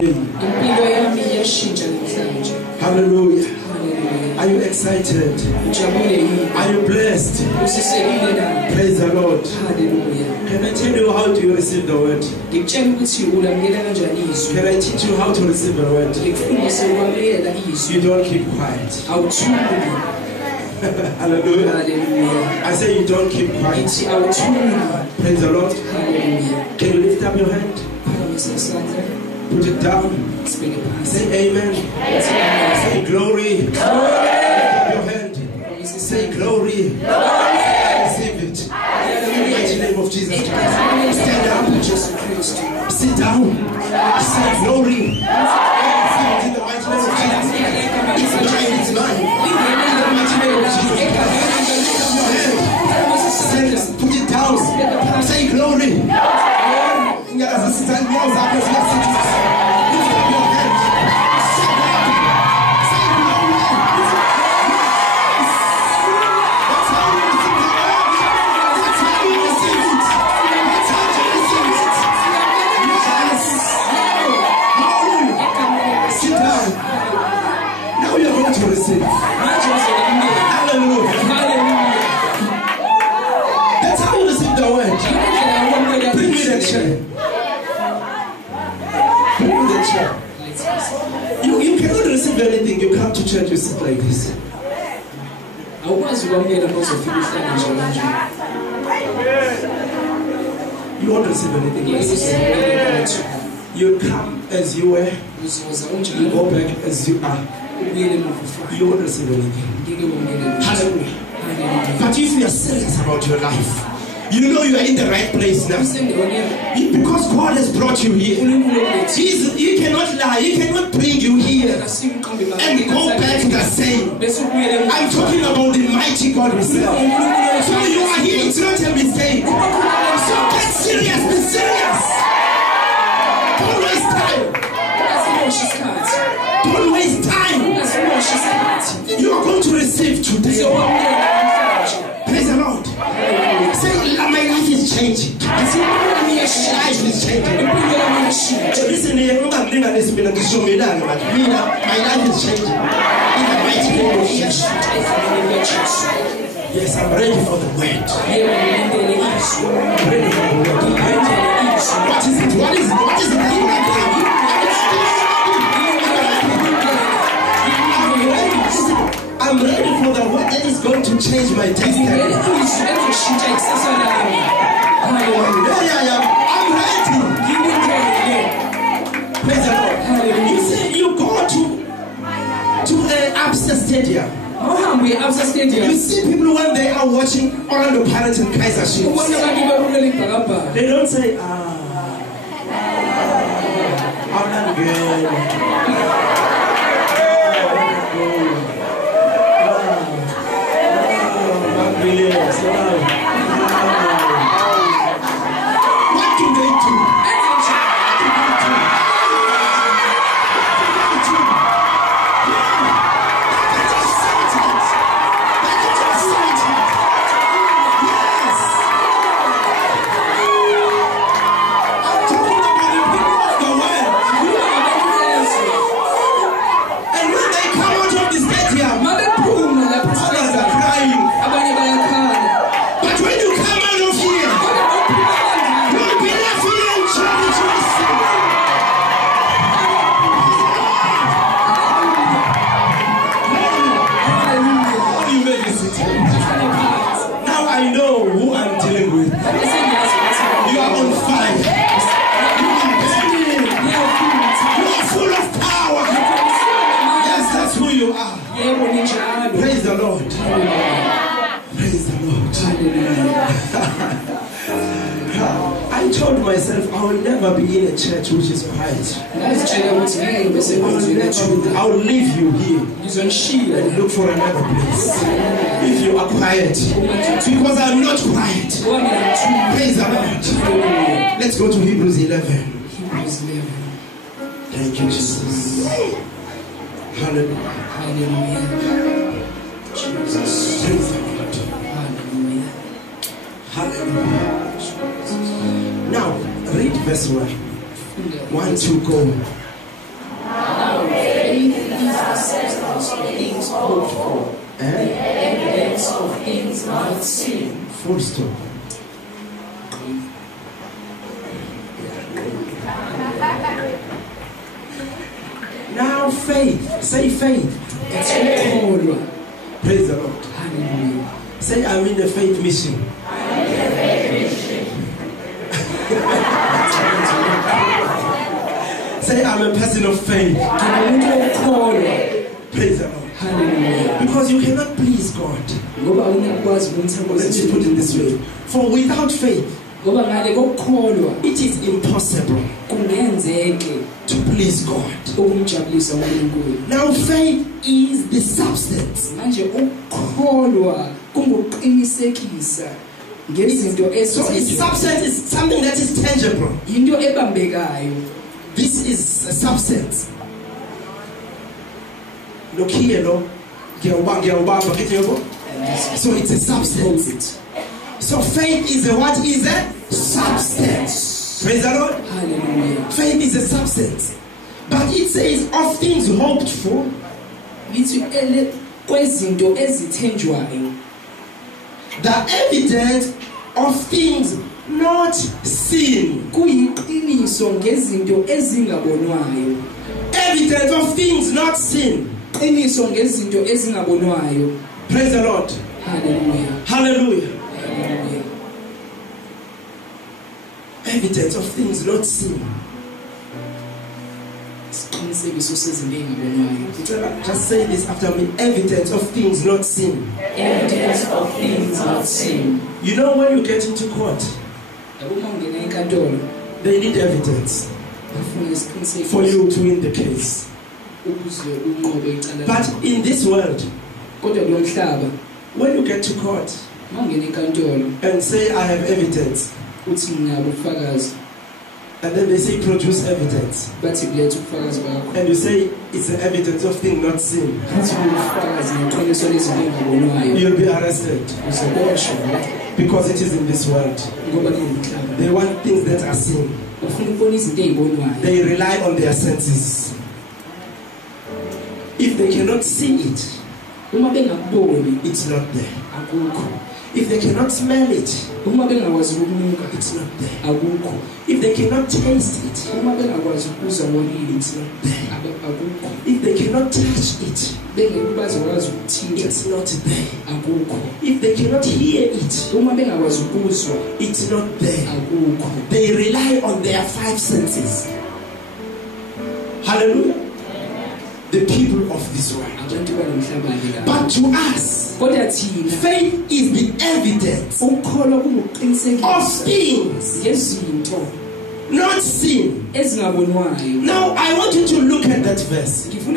Hallelujah. Are you excited? Are you blessed? Praise the Lord. Can I tell you how to receive the word? Can I teach you how to receive the word? You don't keep quiet. Hallelujah. I say you don't keep quiet. Praise the Lord. Can you lift up your hand? Put it down. Say amen. Say glory. Lift up your hand. Say glory. Receive it. In the mighty name of Jesus Christ. Stand up. Sit down. Say glory. Receive it in the mighty name of Jesus Christ. It's mine. It's mine. In the mighty name of Jesus Christ. Say, put it down. Say glory. You cannot receive anything. You come to church, you sit like this. You won't receive anything like this. You come as you were, you go back as you are. You won't receive anything. Hallelujah. But if you are serious about your life, you know you are in the right place now. Because God has brought you here. He cannot lie. He cannot bring you here and go back the same. I'm talking about the mighty God himself. So you are here. It's not a mistake. So get serious. Be serious. Don't waste time. Don't waste time. You are going to receive today. Praise the Lord. Say, my life is changing. My life is changing. Listen, my life is changing. In the mighty name of Jesus. Yes, I'm ready for the word. I'm ready for the word. What is it? What is it? What is it? I'm ready for the word that is going to change my destiny. I'm ready. Praise the Lord. You say you go to Absa Stadium. You see people when they are watching Orlando Pirates and Kaiser Chiefs. They don't say, I'm not good. What do they do? Praise the Lord. Praise the Lord. I told myself I will never be in a church which is quiet. I will leave you here and look for another place. If you are quiet, because I'm not quiet. Praise the Lord. Let's go to Hebrews 11. Thank you, Jesus. Hallelujah. Hallelujah. Jesus. Praise the Lord. Hallelujah. Hallelujah. Now, read verse 1. 1, 2, go. evidence of things hoped for. The evidence of things not seen. Full stop. Now faith. Say faith. Praise the Lord. Hallelujah. Say, I'm in the faith mission. I'm in the faith mission. Say, I'm a person of faith. Praise the Lord. Hallelujah. Because you cannot please God. Let's just put it this way. For without faith, it is impossible to please God. Now faith is the substance. So its substance is something that is tangible. This is a substance. Look here, no? So it's a substance. So faith is a what? Is a substance. Praise the Lord. Hallelujah. Faith is a substance. But it says of things hoped for. The evidence of things not seen. Evidence of things not seen. Praise the Lord. Hallelujah. Hallelujah. Hallelujah. Evidence of things not seen. Just say this after me. Evidence of things not seen. Evidence of things not seen. You know, when you get into court, they need evidence for you to win the case. But in this world, when you get to court and say, I have evidence, and then they say, produce evidence, and you say, it's an evidence of things not seen, you'll be arrested. Because it is in this world. They want things that are seen. They rely on their senses. If they cannot see it, it's not there. If they cannot smell it, it's not there. If they cannot taste it, it's not there. If they cannot touch it, it's not there. If they cannot hear it, it's not there. They rely on their five senses. Hallelujah. The people of this world. But to us, faith is the evidence of things not seen. Now I want you to look at that verse. It's an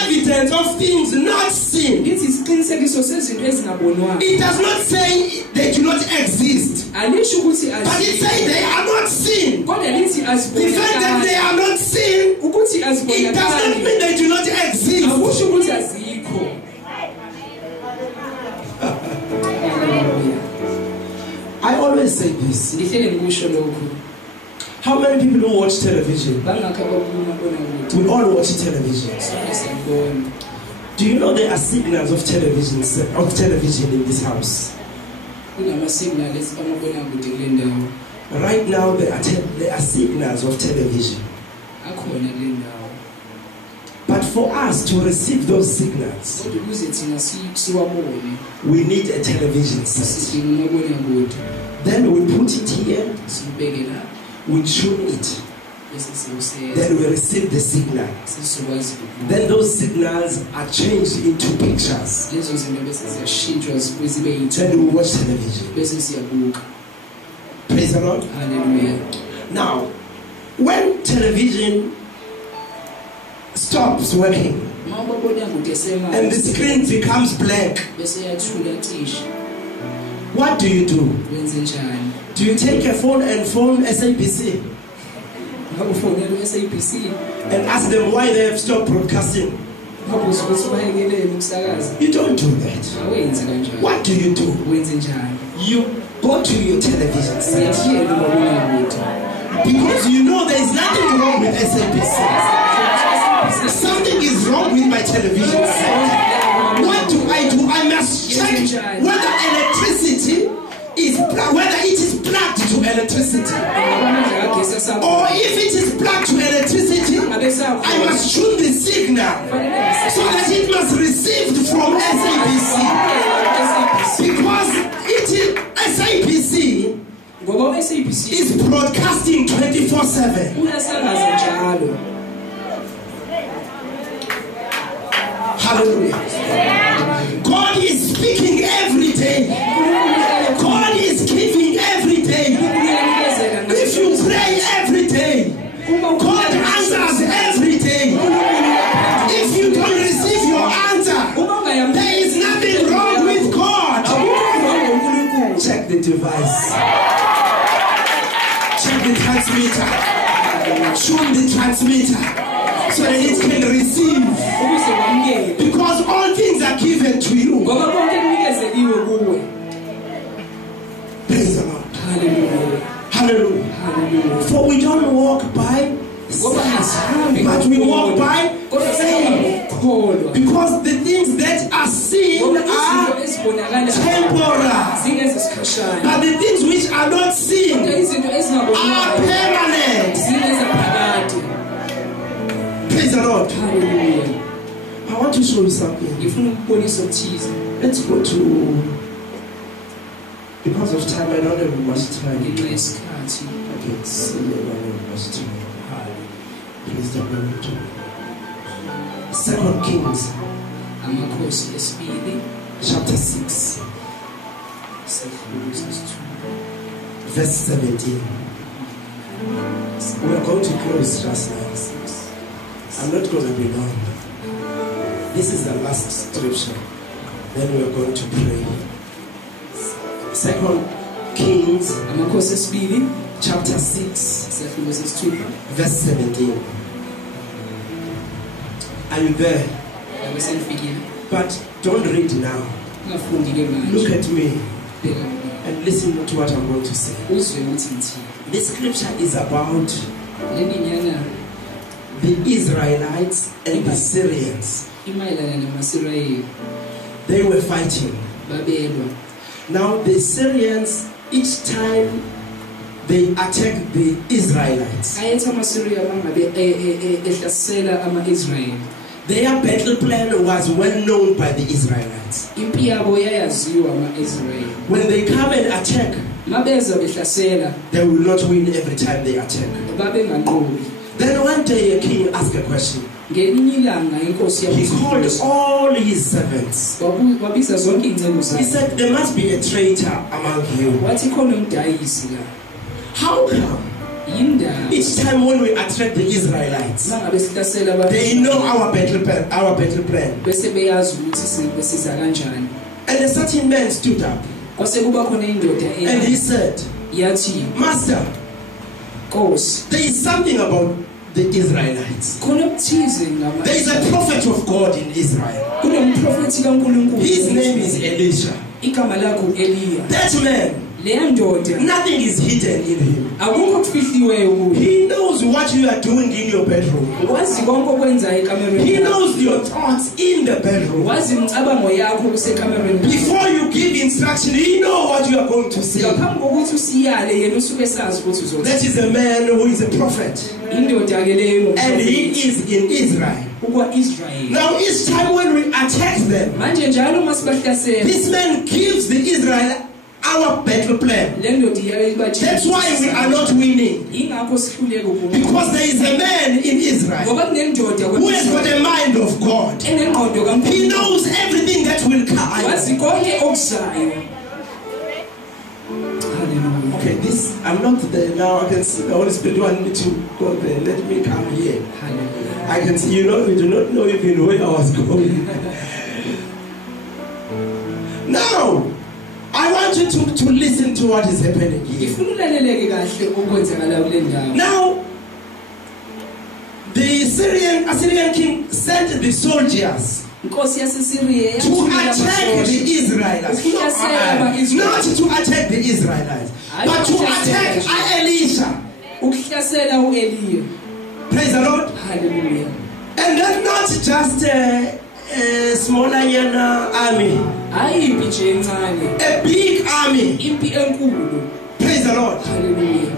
evidence of things not seen. It does not say they do not exist, but it says they are not seen. The fact that they are not seen, it does not mean they do not exist. I always say this. How many people who watch television? We all watch television. Do you know there are signals of television in this house? Right now there are signals of television. But for us to receive those signals, we need a television set. Then we put it here, we tune it, then we receive the signal. Then those signals are changed into pictures. Then we watch television. Praise the Lord. Hallelujah. Now, when television stops working and the screen becomes blank, what do? Do you take a phone and phone SABC and ask them why they have stopped broadcasting? You don't do that. What do? You go to your television set because you know there is nothing wrong with SABC. Something is wrong with my television. television set. What do? I must check whether electricity is whether it is plugged to electricity. Or if it is plugged to electricity, I must tune the signal so that it must receive from SABC. Because it is SABC is broadcasting 24/7. Hallelujah. God is speaking every day. God is giving every day. If you pray every day, God answers every day. If you don't receive your answer, there is nothing wrong with God. Check the device. Check the transmitter. Tune the transmitter so that it can receive. Because all things are given to you. Praise the Lord. Hallelujah. Hallelujah. Hallelujah. For we don't walk by sight, but we walk by faith. Because the things that are seen are temporal, but the things which are not seen are permanent. Praise the Lord. Hallelujah. I want to show you something. Let's go to, because of time, I don't have much time. I can see I don't have much time. Praise the Lord. 2 Kings chapter 6 verse 17. We are going to close just now. I'm not going to be long. This is the last scripture. Then we are going to pray. 2 Kings chapter 6 verse 17. Are you there? But don't read now. Look at me and listen to what I'm going to say. This scripture is about the Israelites and the Syrians. They were fighting. Now the Syrians, each time they attacked the Israelites, their battle plan was well known by the Israelites. When they come and attack, they will not win every time they attack. Then one day a king asked a question. He called all his servants. He said, there must be a traitor among you. How come each time when we attack the Israelites, they know our battle plan? And a certain man stood up and he said, Master, there is something about the Israelites. There is a prophet of God in Israel. His name is Elisha. That man, nothing is hidden in him. He knows what you are doing in your bedroom. He knows your thoughts in the bedroom. Before you give instruction, he knows what you are going to say. That is a man who is a prophet. And he is in Israel. Now each time when we attack them, this man gives the Israel our battle plan. That's why we are not winning. Because there is a man in Israel who has got a mind of God. He knows everything that will come. Okay, this, I'm not there now. I can see the Holy Spirit want me to go there. Let me come here. I can see, you know, we do not know even where I was going. Now, I want you to listen to what is happening here. Now, the Assyrian king sent the soldiers to attack the Israelites. Not to attack the Israelites, but to attack Elisha. Praise the Lord. Hallelujah. And then not just smaller army. Ayimpi nje encane. A big army. Impi enkulu. Praise the Lord. Hallelujah.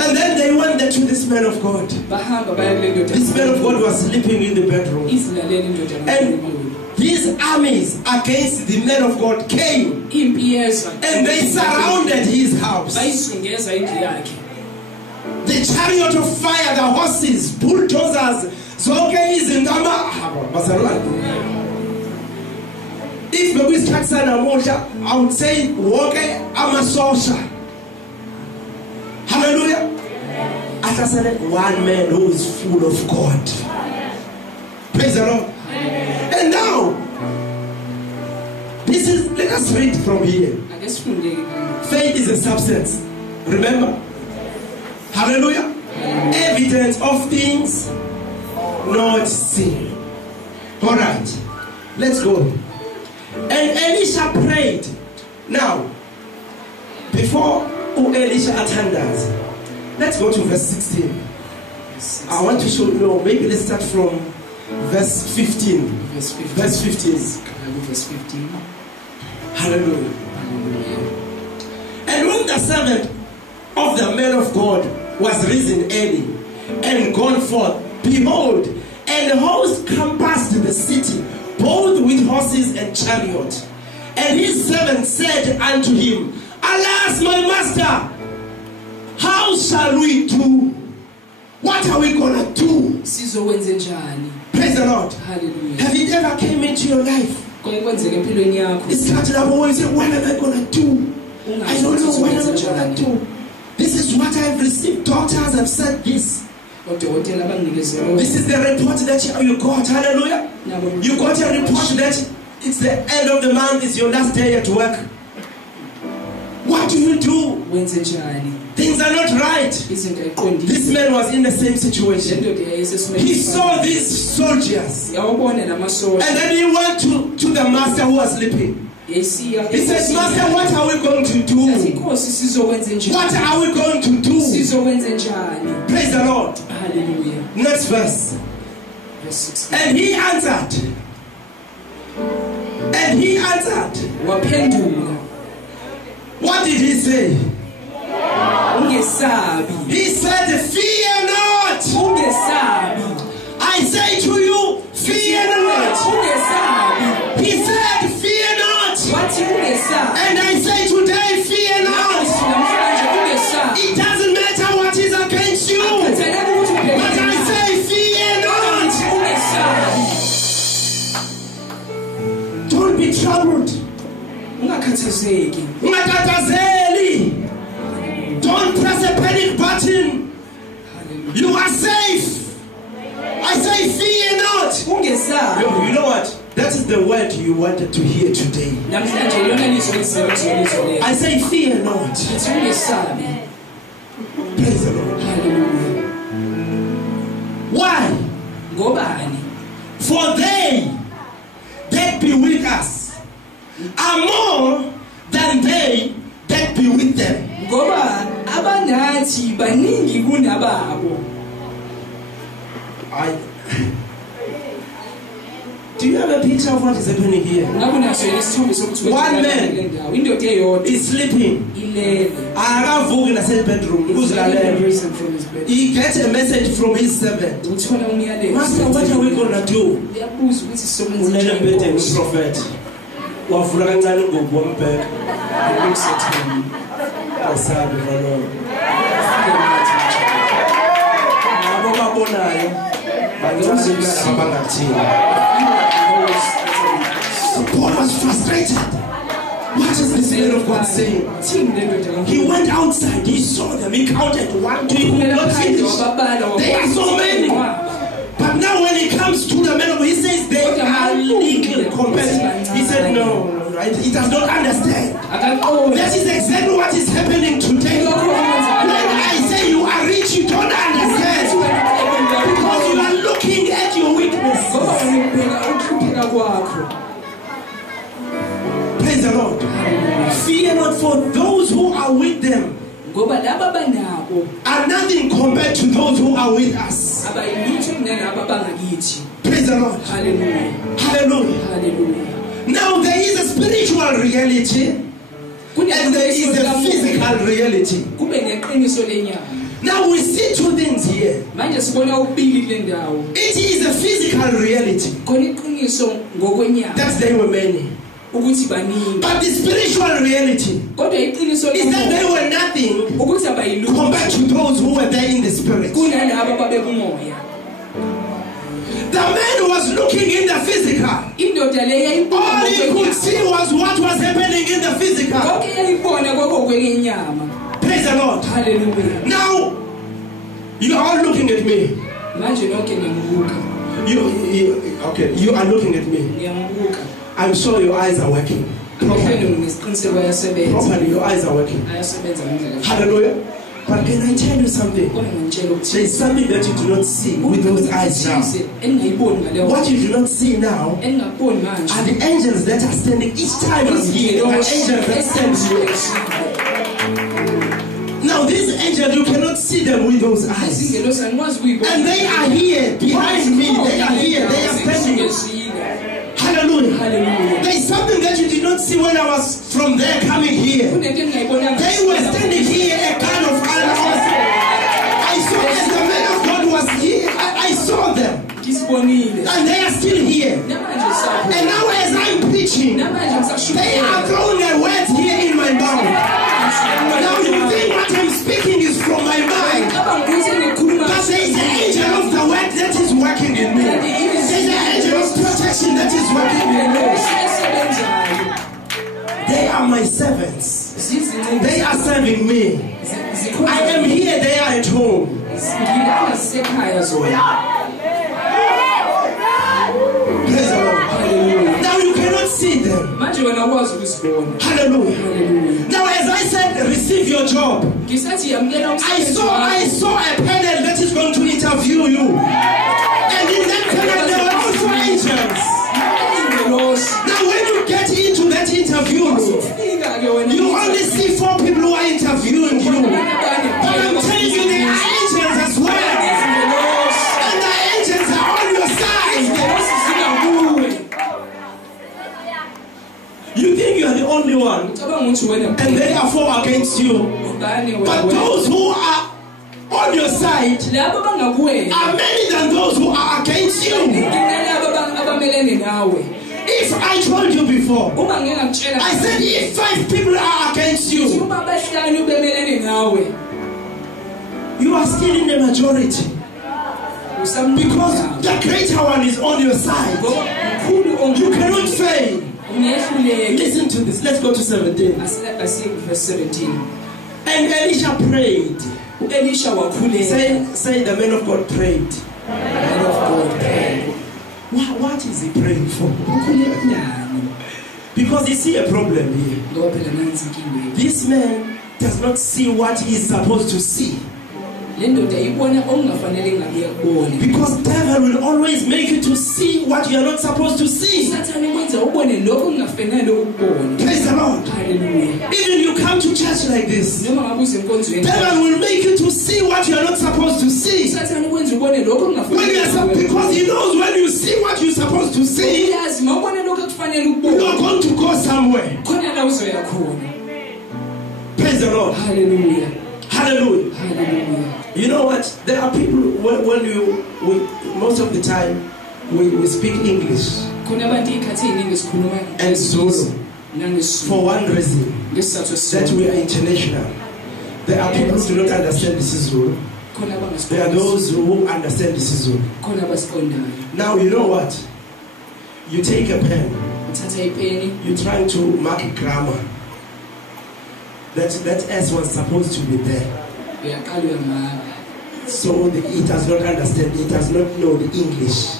And then they went there to this man of God. Bahamba baya kule ndoda. This man of God was sleeping in the bedroom. Izilaleli indoda And kaNkulunkulu. these armies against the man of God came. Impi yeza. And they surrounded his house. Bayisungeza indlu yakhe. The chariot of fire, the horses, bulldozers, zonke izintama. If we start namuhla, I would say wonke amasosha. Hallelujah. After said one man who is full of God. Praise the Lord. And now, this is, let us read from here. Faith is a substance. Remember? Hallelujah. Evidence of things not seen. All right. Let's go. And Elisha prayed. Now, before Elisha attended, let's go to verse 16. I want to show you, maybe let's start from verse 15. Verse 15. Verse 15. Verse 15. Hallelujah. And when the servant of the man of God was risen early and gone forth, behold, an host compassed the city, both with horses and chariots. And his servant said unto him, Alas, my master, how shall we do? What are we gonna do? Praise the Lord. Hallelujah. Have it ever came into your life? It's started up always say, what am I gonna do? I don't know what I'm gonna do. This is what I've received. Doctors have said this. This is the report that you got. Hallelujah. You got a report that it's the end of the month, it's your last day at work. What do you do? Things are not right. This man was in the same situation. He saw these soldiers. And then he went to the master who was sleeping. He said, Master, what are we going to do? What are we going to do? Praise the Lord. Hallelujah. Next verse. Verse 16. And he answered. What did he say? He said, fear not. I say to you, fear not. He said, fear not. And I say today, fear not. It doesn't matter what is against you. But I say, fear not. Don't be troubled. Don't press a panic button. You are safe. I say fear not. You know what? That is the word you wanted to hear today. I say fear not. Praise the Lord. Hallelujah. Why? For they that be with us are more than they that be with them. Do you have a picture of what is happening here? One man is sleeping. He gets a message from his servant. Master, what are we going to do? Prophet. He looks at him. Paul was frustrated. What is this man of God saying? He went outside, he saw them, he counted 1, 2, he could not finish. There are so many. But now when he comes to the man of God, he says they are little compared. He said no, he does not understand. That is exactly what is happening today. When I say you are rich, you don't understand. Because you are looking at your weakness. Praise the Lord. Fear not, for those who are with them are nothing compared to those who are with us. Praise the Lord. Hallelujah. Hallelujah. Hallelujah. Now there is a spiritual reality and there is a physical reality. Now we see two things here. It is a physical reality that they were many. But the spiritual reality is that they were nothing compared to those who were there in the spirit. The man was looking in the physical. All he could see was what was happening in the physical. Praise the Lord. Hallelujah. Now, you are all looking at me. You are looking at me. I'm sure your eyes are working. Properly, your eyes are working. Hallelujah. But can I tell you something? There is something that you do not see with those eyes now. What you do not see now are the angels that are standing each time I'm here. There are angels that stand here. Now these angels, you cannot see them with those eyes. And they are here behind me. They are here. They are standing. Hallelujah. Hallelujah. There is something that you did not see when I was from there coming here. They were standing here, a kind of I saw as the man of God was here. I saw them. And they are still here. And now as I'm preaching, they are throwing a word here in my mouth. Now you think what I'm speaking is from my mind. But there is an angel of the word that is working in me. There is an angel of protection that is working in me. They are my servants. They are serving me. I am here, they are at home. Praise the Lord. Now you cannot see them. Hallelujah. Now as I said, receive your job. I saw a panel that is going to interview you. And in that panel there were also angels. Now when you get into that interview room, you only see 4 people who are interviewing you. But I'm telling you, there are angels as well. And the angels are on your side. You think you are the only one, and they are 4 against you. But those who are on your side are many than those who are against you. If I told you before, I said if 5 people are against you, you are still in the majority. Because the greater one is on your side. You cannot fail. Listen to this. Let's go to 17. Verse 17. And Elisha prayed. Say the man of God prayed. The man of God prayed. What is he praying for? Because you see a problem here. This man does not see what he is supposed to see. Because devil will always make you to see what you are not supposed to see. Praise the Lord. Hallelujah. Even you come to church like this, devil will make you to see what you are not supposed to see. Because he knows when you see what you are supposed to see, you are going to go somewhere. Praise the Lord. Hallelujah. Hallelujah. Hallelujah. You know what? There are people when most of the time we speak English and Zulu for one reason, that we are international. There are people who do not understand this is Zulu. There are those who understand this is Zulu. Now you know what? You take a pen. You're trying to mark grammar. That S was supposed to be there. So it does not understand, it does not know the English.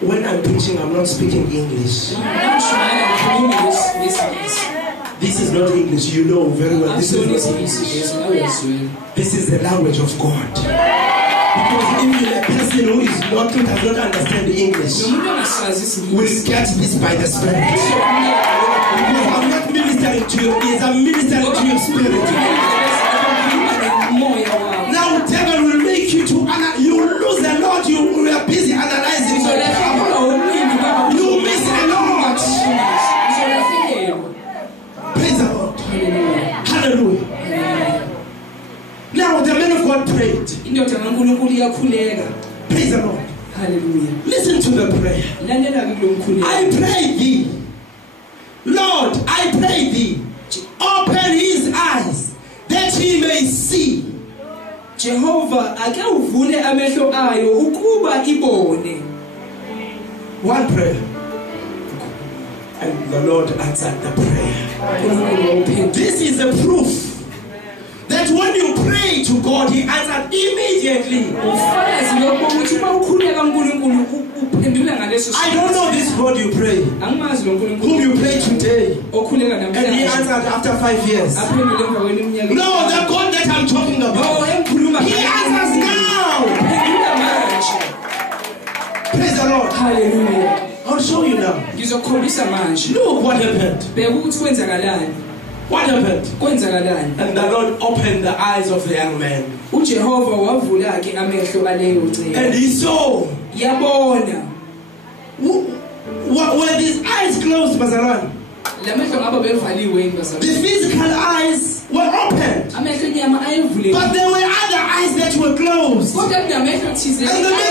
When I'm preaching, I'm not speaking English. This is not English, you know very well. This is not English. This is the language of God. Because even a person who does not understand the English will get this by the Spirit. Because I'm not ministering to you, I'm ministering to your spirit. Now devil will make you to you you lose a lot. You are busy analyzing the drama. You miss a lot. Praise the Lord. Hallelujah. Now the man of God prayed. Praise the Lord. Hallelujah. Listen to the prayer. I pray thee, Lord, I pray thee, open his eyes that he may see. Jehovah, ake uvule amehlo ayo ukuba ibone. One prayer. And the Lord answered the prayer. This is a proof that when you pray to God, he answered immediately. I don't know this God you pray, whom you pray today, and he answered after 5 years. No, the God that I'm talking about, he answers now. Praise the Lord. Hallelujah. I'll show you now. Look what happened. What happened? And the Lord opened the eyes of the young man. And he saw. Were these eyes closed, Bazaran? The physical eyes were opened, but there were other eyes that were closed. And the man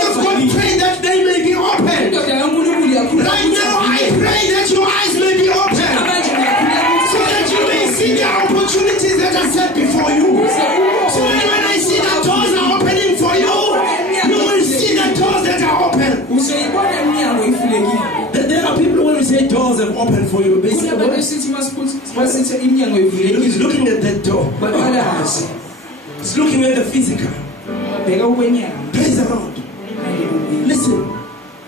of God prayed that they may be opened. Right now, I pray that your eyes may be opened, so that you may see the opportunities that are set before you. So when I see the doors are opening for you, you will see the doors that are open. There are people when we say doors have opened for you, basically he's looking at that door. He's looking at the physical. Praise the Lord. Listen.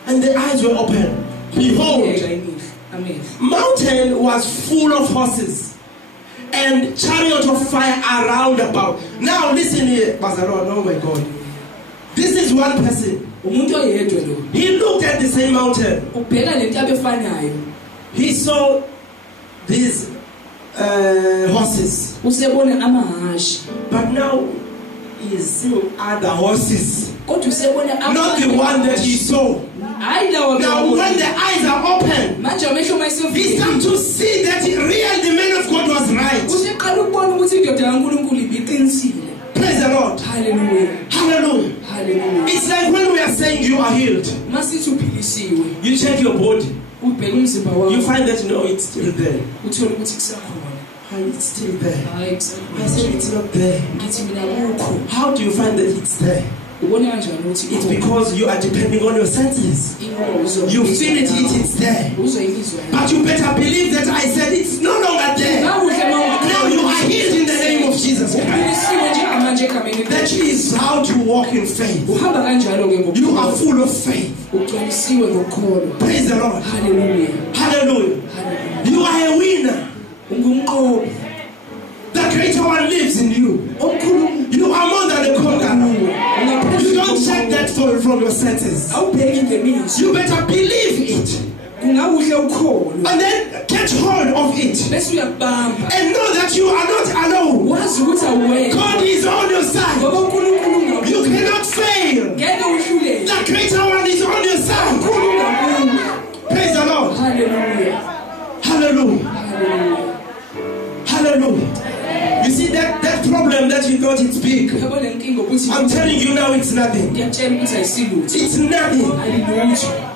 And the eyes were open. Behold, mountain was full of horses and chariot of fire around about. Now listen here, Pastor Lord. Oh my God. This is one person. He looked at the same mountain. He saw these horses. But now he is seeing other horses. Not the one that he saw. Now when the eyes are open, he starts to see that the man of God was right. Praise the Lord. Hallelujah. Hallelujah. Hallelujah. It's like when we are saying you are healed. You check your body. You find that no, it's still there. It's still there. I said it's not there. How do you find that it's there? It's because you are depending on your senses. You feel it, it's there. But you better believe that I said it's no longer there. Now you are healed in the name of Jesus Christ. That is how to walk in faith. You are full of faith. Praise the Lord. Hallelujah. Hallelujah. You are a winner. The greater one lives in you. You are more than a conqueror. You don't check that from your senses. You better believe it. And then catch hold of it. And know that you are not alone. God is on your side. You cannot fail. The greater one is on your side. Praise the Lord. Hallelujah. Hallelujah. Hallelujah. You see that problem that you thought it's big. I'm telling you now it's nothing. It's nothing.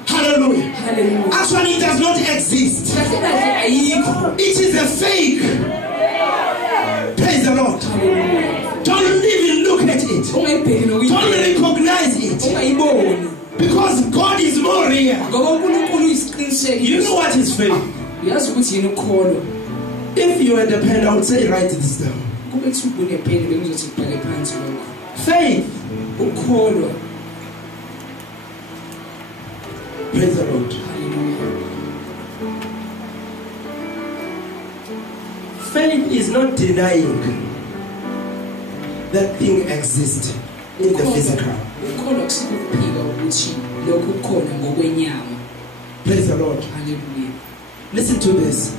Hallelujah. Actually it does not exist. It is a fake. Praise the Lord. Don't even look at it. Don't recognize it. Because God is more real. You know what is fake? If you had a pen, I would say write this down. Faith. Praise the Lord. Faith is not denying that thing exists in the physical. Praise the Lord. Hallelujah. Listen to this.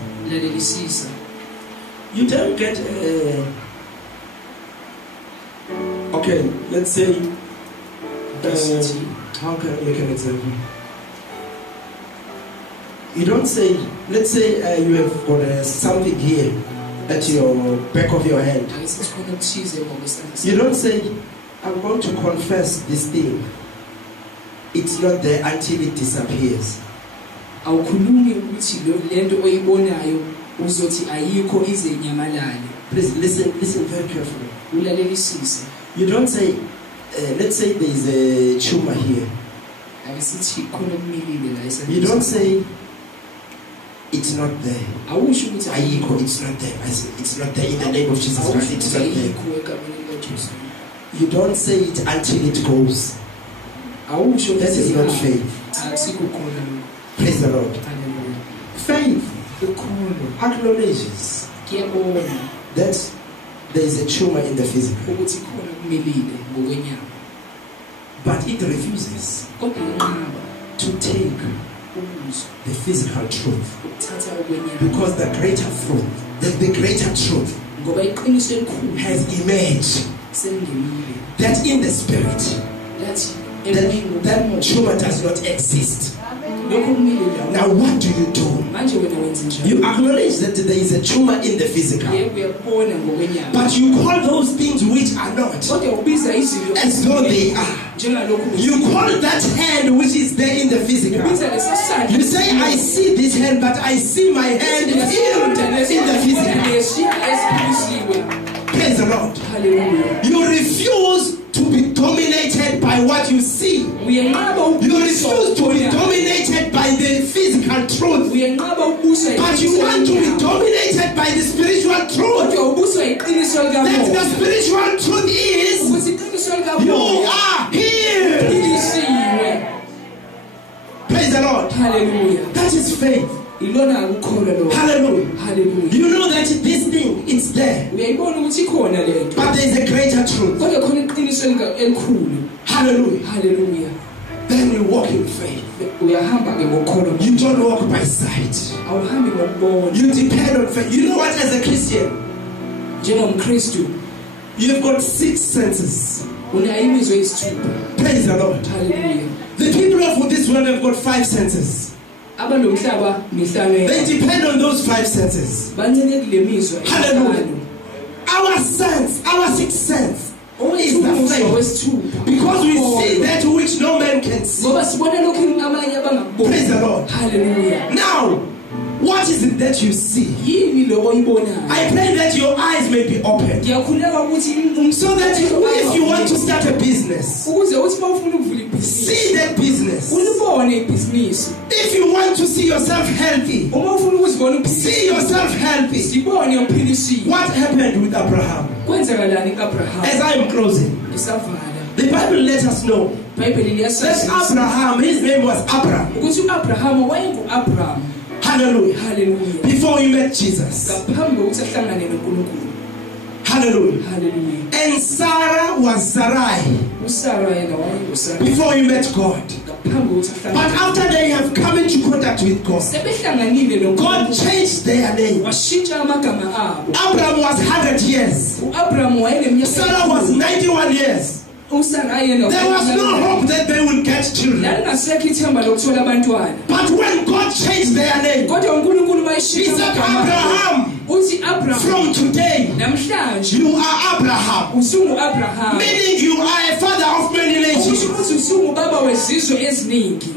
You don't get okay, let's say How can I make an example? You don't say, let's say you have got something here at your back of your hand. You don't say, I'm going to confess this thing. It's not there until it disappears. Please listen very carefully. You don't say, let's say there is a tumor here. You don't say, it's not there. It's not there. I say, it's not there in the name of Jesus Christ. It's not there. You don't say it until it goes. That is not faith. Praise the Lord. Faith acknowledges that there is a tumor in the physical, but it refuses to take the physical truth, because the greater truth has emerged, that in the spirit that tumor does not exist. Now what do? You acknowledge that there is a tumor in the physical, but you call those things which are not as though they are. You call that hand which is there in the physical. You say, I see this hand, but I see my hand healed in the physical. Praise the Lord. Hallelujah. You refuse to be dominated by what you see. You refuse to be dominated by the physical truth, but you want to be dominated by the spiritual truth. That the spiritual truth is, you are healed. Praise the Lord. Hallelujah. That is faith. Hallelujah. Hallelujah. You know that this thing, it's there, but there is a greater truth. Hallelujah. Hallelujah. Then you walk in faith. You don't walk by sight. You depend on faith. You know what, as a Christian, you've got 6 senses. Praise the Lord. Hallelujah. The people of this world have got 5 senses. They depend on those 5 senses. Hallelujah. Our sense, our 6th sense, is the faith, because we see that which no man can see. Praise the Lord. Hallelujah. Now, what is it that you see? I pray that your eyes may be open, so that if you want to start a business, see that business. If you want to see yourself healthy, see yourself healthy. What happened with Abraham? As I am closing, the Bible let us know that Abraham, his name was Abraham. Hallelujah. Hallelujah. Before he met Jesus. Hallelujah. Hallelujah. And Sarah was Sarai. Before he met God. But after they have come into contact with God, God changed their name. Abraham was 100 years. Sarah was 91 years. There was no hope that they would get children. But when God changed their name, He said, Abraham, from today, you are Abraham. Meaning you are a father of many nations.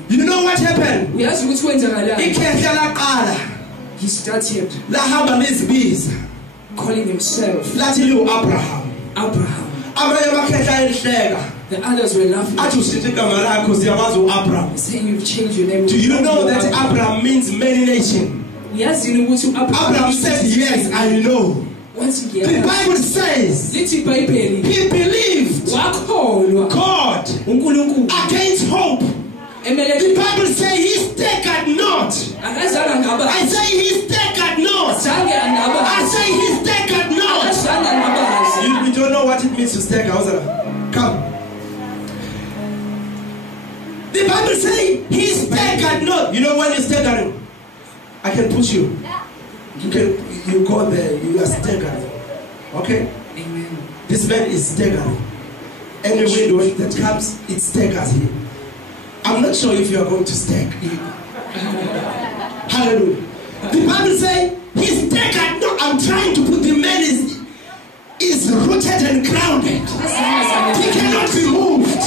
You know what happened? He started calling himself Abraham. Abraham. The others were laughing. Saying, you've changed your name. Do you know that Abraham means many nations? Abraham said, yes, I know. The Bible says he believed God against hope. The Bible says he staggered not. I say he staggered not. I say he staggered not. You don't know what it means to stagger. Come. The Bible says he staggered not. You know when you're staggering? I can push you. You go there. You are staggering. Okay? Amen. This man is staggering. Any wind that comes, it staggers him. I'm not sure if you are going to stagger. Hallelujah. The Bible says he's staggered. No, I'm trying to put the man is rooted and grounded. He cannot be moved.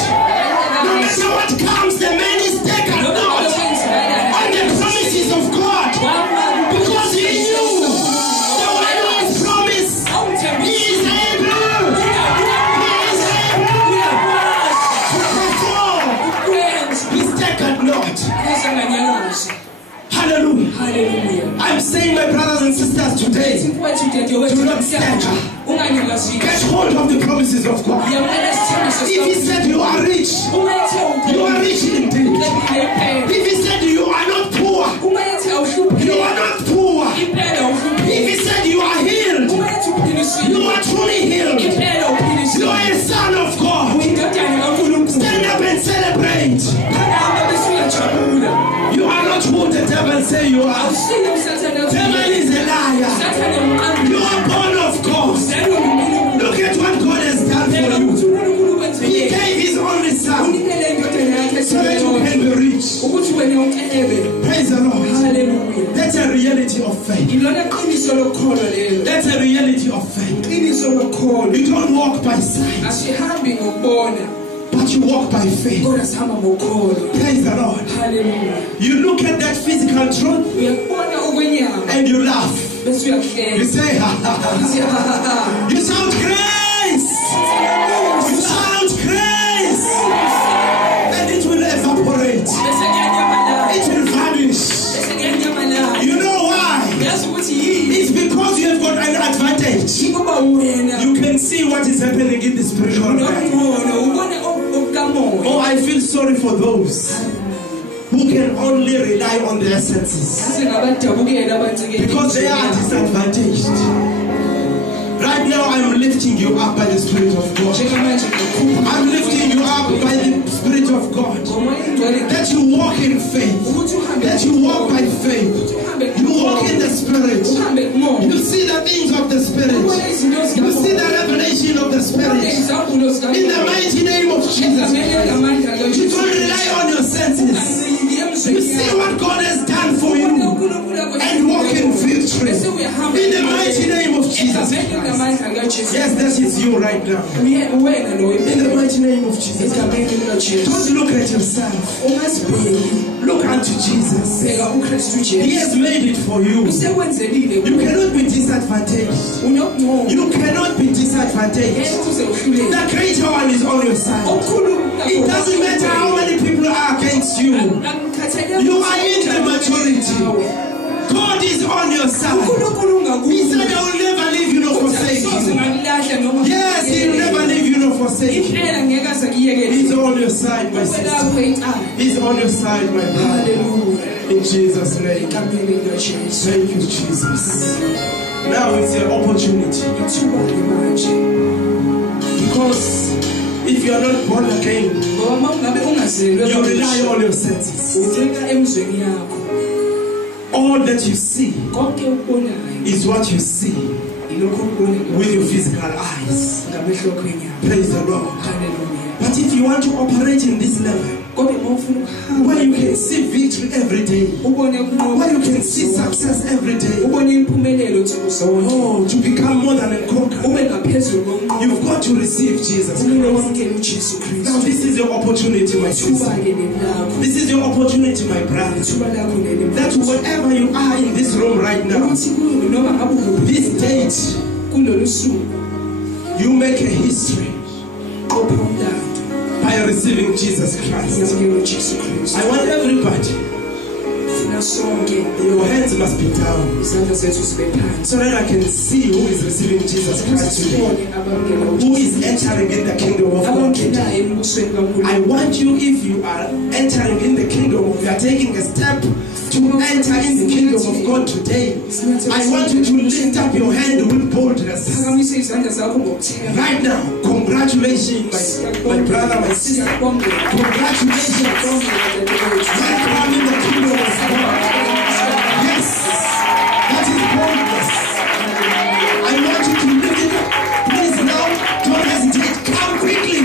No matter what comes, the man is staggered. No, on the promises of God. Because he knew the one who has promised, he is able. He is able to perform. He staggered not. Hallelujah. Hallelujah. I'm saying, my brothers and sisters, today, do not stagger. Get hold of the promises of God. If he said you are rich indeed. If he said you are not poor, you are not poor. If he said you are healed, you are truly healed. You are a son of God. Stand up and celebrate. You are not who the devil say you are. Devil is a liar. You are born of God. Look at what God has done for you. He gave his only son so that you can be rich. Praise the Lord. Hallelujah. That's a reality of faith. That's a reality of faith. You don't walk by sight, but you walk by faith. Praise the Lord. Hallelujah. You look at that physical truth and you laugh. You say, ha ha ha. You shout grace. You shout grace. And it will evaporate. It will vanish. You know why? It's because you have got an advantage. You can see what is happening in the spiritual realm. Oh, I feel sorry for those who can only rely on their senses because they are disadvantaged. Right now, I'm lifting you up by the Spirit of God. I'm lifting you up by the Spirit of God. That you walk in faith. That you walk by faith. You walk in the Spirit. You see the things of the Spirit. You see the revelation of the Spirit. In the mighty name of Jesus. You don't rely on your senses. You see what God has done for you and walk in victory. In the mighty name of Jesus. Yes, that is you right now. In the mighty name of Jesus. Don't look at yourself. Look unto Jesus. He has made it for you. You cannot be disadvantaged. You cannot be disadvantaged. The greater one is on your side. It doesn't matter how many people are against you. You are in the majority. God is on your side. He said, I will never leave you nor forsake you. Yes, He will never leave you nor forsake you. He's on your side, my sister. He's on your side, my brother. In Jesus' name. Thank you, Jesus. Now it's an opportunity. Because if you are not born again, you rely on your senses. All that you see is what you see with your physical eyes. Praise the Lord. But if you want to operate in this level, where you can see victory every day, where you can see success every day, to become more than a conqueror, you've got to receive Jesus Christ. Now this is your opportunity, my sister. This is your opportunity, my brother. That wherever you are in this room right now, this date, you make a history by receiving Jesus Christ. I want everybody, your hands must be down so that I can see who is receiving Jesus Christ today, who is entering in the kingdom of God today. I want you, if you are entering in the kingdom, you are taking a step to enter in the kingdom of God today, I want you to lift up your hand with boldness. Right now, congratulations, my brother, my sister. Congratulations. Welcome in the kingdom of God. Yes, that is boldness. I want you to lift it up. Please now, don't hesitate. Come quickly.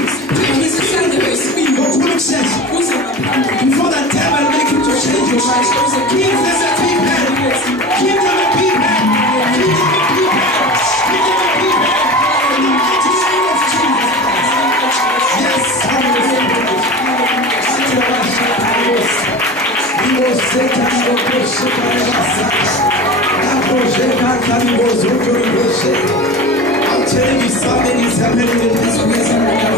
I'm telling you, something is happening in this place right now.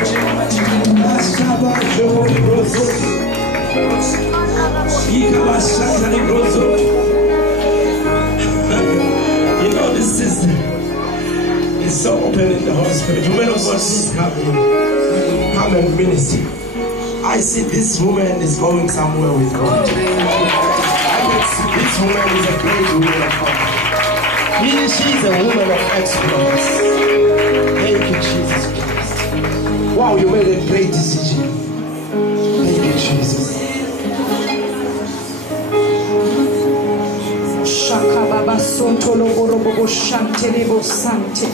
You know, this system is so open in the Holy Spirit. Women of God, please come and minister. I see this woman is going somewhere with God. I can see this woman is a great woman of God. She's a woman of exploits. Thank you, Jesus Christ. Wow, you made a great decision. Thank you, Jesus. Shaka baba sonto lo borobo shante lebo sante.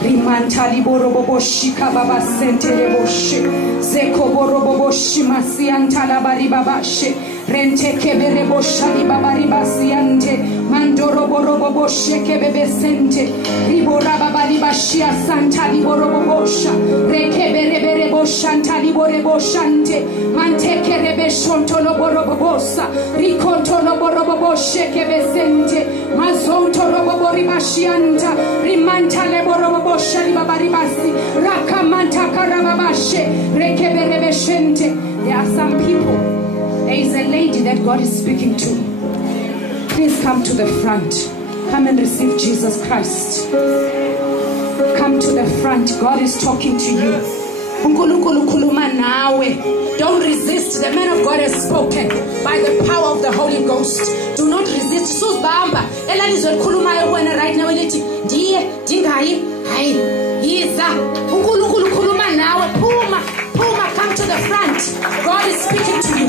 Rimanta li borobo shika baba sente lebo she. Zeko borobo shima sianta la bari baba she. Rente kebere boshali baba riba siante. Mandoro borobo sheke bebe sente. Libora baba liba shia santa liborobo bosha. Reke bere bere boshanta libore shante. Mante kerebe shonto lo borobo bosa. Rikonto lo borobo sheke besente. Mazonto lo bobo riba shianta. Rimanta le borobo boshali baba ribasi. Rakamanta karababashe. Reke bere beshente. There are some people. There is a lady that God is speaking to. Please come to the front. Come and receive Jesus Christ. Come to the front. God is talking to you. Don't resist. The man of God has spoken by the power of the Holy Ghost. Do not resist. Right now, come to the front. God is speaking to you.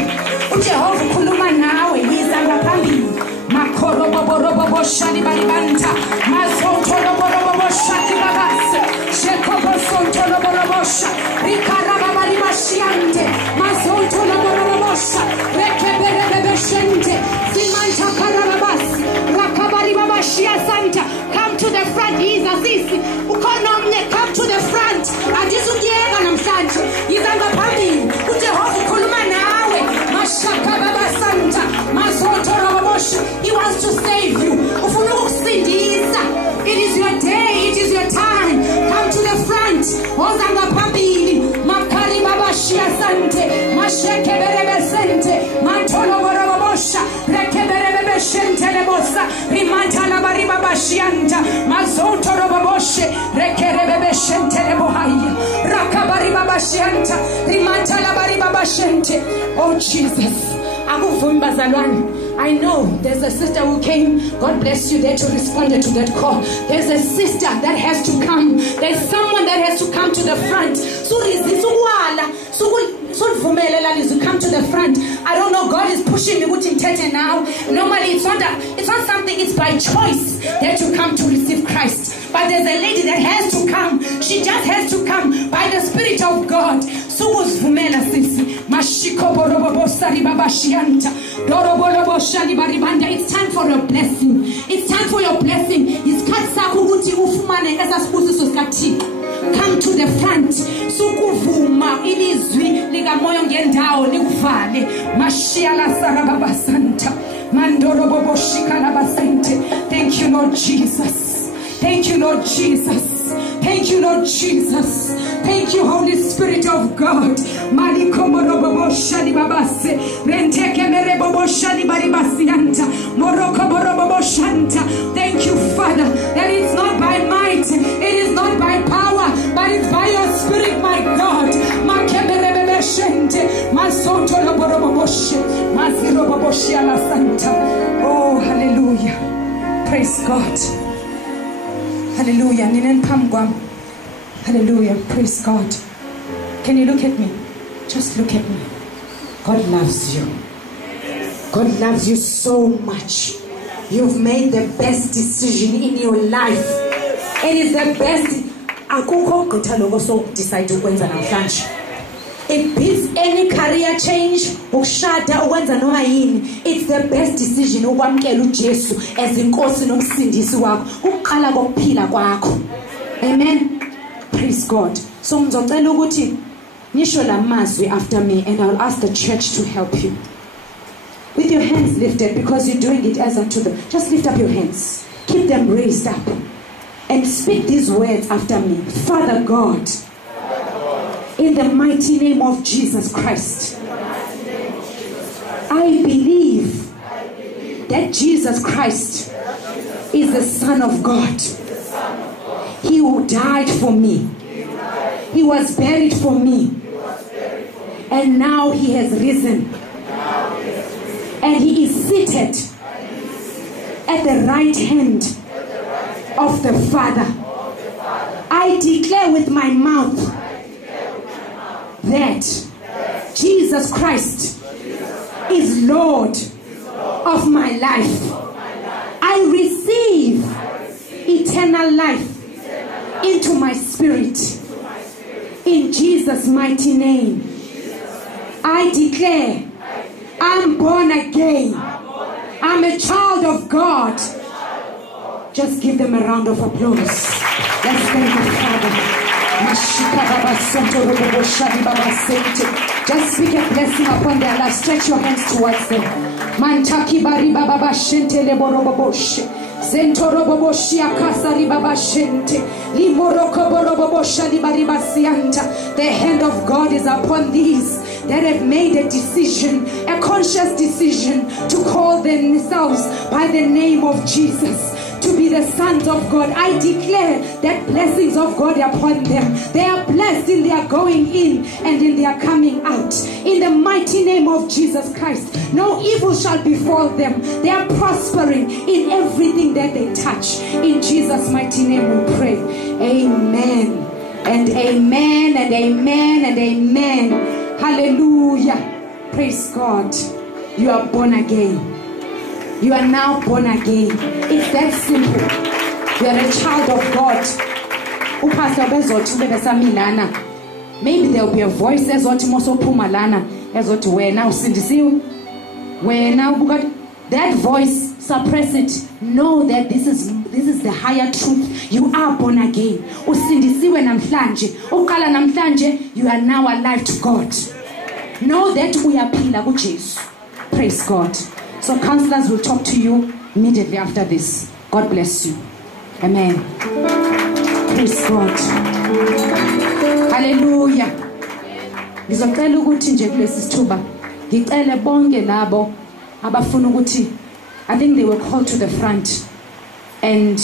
Makorobo shani baribanta. Mazonto robo shaki babase. Shekobo sonto robo sha. Rikaraba baribashiante. Mazonto robo sha. Rekebere bebeshente. Zimanta karabasi. Rakabari babashia santa. Come to the front. Izasisi. Ukonomne. Come to the front. Adisukiega namsanje. Izanga pambi. Utehova kuluma nawe. Mashaka baba santa. Mazonto robo sha. He wants to save you. It is your day. It is your time. Come to the front. Ozanga pambili. Makari baba shia sante. Masheke berebe sente. Mantolo borobosha. Reke berebe shente lebosa. Rimanta la bari baba shianta. Mazonto roboboshe. Reke berebe shente lebohaya. Rakabari baba shianta. Rimanta la bari baba shente. Oh Jesus. I know there's a sister who came. God bless you there to respond to that call. There's a sister that has to come. There's someone that has to come to the front. So come to the front. I don't know. God is pushing me now. Normally it's not something. It's by choice that you come to receive Christ. But there's a lady that has to come. She just has to come by the Spirit of God. It's time for your blessing. It's time for your blessing. Come to the front. Sukuvuma ilizwi likamoyo ngendawo likuvale. Mashiala sarababa santa. Mandoro bobo shikala basente. Thank you, Lord Jesus. Thank you, Lord Jesus. Thank you, Lord Jesus. Thank you, Holy Spirit of God. Malikomo robo shani babase. Renteke merebo shani baribasianta. Moroko borobo shanta. Thank you, Father, that it's not by might, it is not by power, but it's by your Spirit, my God. Makemerebe shente. Masonto robo boshe. Masiro boboshi ala santa. Oh, hallelujah. Praise God. Hallelujah. Hallelujah. Praise God. Can you look at me? Just look at me. God loves you. God loves you so much. You've made the best decision in your life. It is the best. It beats any career change. It's the best decision. Amen. Praise God. So nisho la mazwi after me, and I'll ask the church to help you. with your hands lifted, because you're doing it as unto them. Just lift up your hands. Keep them raised up. And speak these words after me. Father God, in the mighty name of Jesus Christ, I believe that Jesus Christ is the Son of God. He who died for me. He was buried for me. And now he has risen. And he is seated at the right hand of the Father. I declare with my mouth that Jesus Christ is Lord of my life. I receive eternal life into my spirit. In Jesus' mighty name, I declare I'm born again. I'm a child of God. Just give them a round of applause. Let's thank the Father. Just speak a blessing upon their lives. Stretch your hands towards them. Mantaki bari baba shente le boroboboshi. Zentoroboboshi akasari baba shente. Limoroko borobobosha libaribasianta. The hand of God is upon these that have made a decision, a conscious decision, to call themselves by the name of Jesus, to be the sons of God. I declare that blessings of God are upon them. They are blessed in their going in and in their coming out. In the mighty name of Jesus Christ, no evil shall befall them. They are prospering in everything that they touch. In Jesus' mighty name we pray. Amen and amen and amen and amen. Hallelujah. Praise God. You are born again. You are now born again. It's that simple. You are a child of God. Maybe there will be a voice as what Moso Pumalana, as what we're now sindisiu. We're now God. That voice, suppress it. Know that this is the higher truth. You are born again. Usindisiwe namhlanje. Ukala namhlanje, you are now alive to God. Know that we are pila ku Jesus. Praise God. So counselors will talk to you immediately after this. God bless you. Amen. Praise God. Hallelujah. Ngizocela ukuthi nje kulesi sithuba ngicele bonke labo abafuna ukuthi, I think they were called to the front, and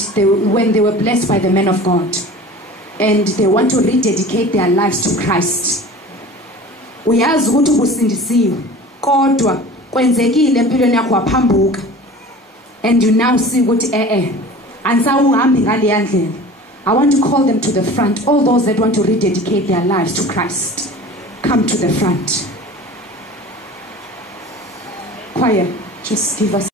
when they were blessed by the men of God, and they want to rededicate their lives to Christ. Uyazi ukuthi ubusindisiwe kodwa kwenzekile empilweni yakho waphambuka, and you now see ukuthi ansawuhambi ngale ndlela. I want to call them to the front. All those that want to rededicate their lives to Christ, come to the front. Choir, just give us